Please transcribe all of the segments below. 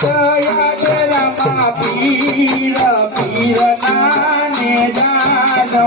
થયા તેરામાં પીર પીર નાને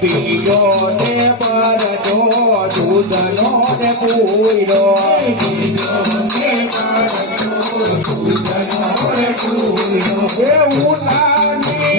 પેલો ને પરજો પગલી ન પૂરો દૂધનો ને પૂરો એ ઉઠાની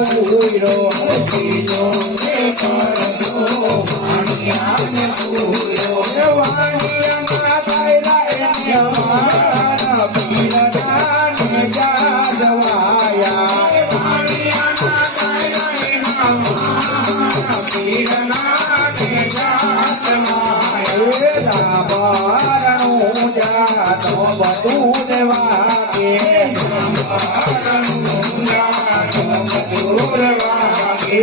વાણિયા ને પૂરો એ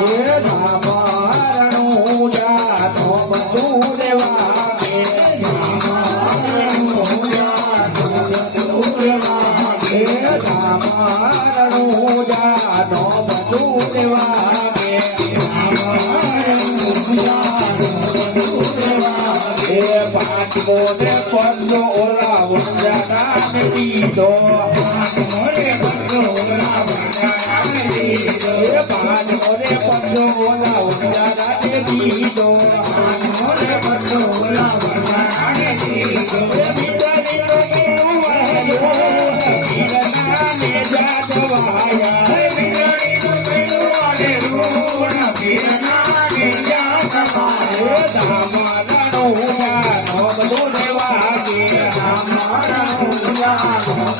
એ ધામારણું જાતો બધું દેવાગે ને પંજો ઓલા વંજાના દીધો એ પાંચમો ને પંજો ઓલા વંજાના દીધો એ બિચારી તો કેવું વહેલું, પીરના ને જાદવાયા. એ ધામારણું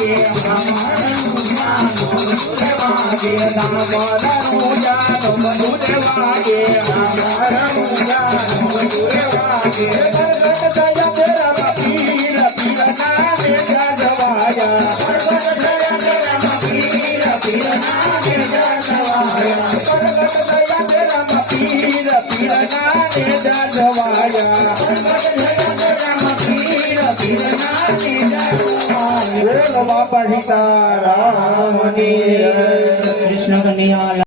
Yeah. I'm Hare Krishna Kanaiya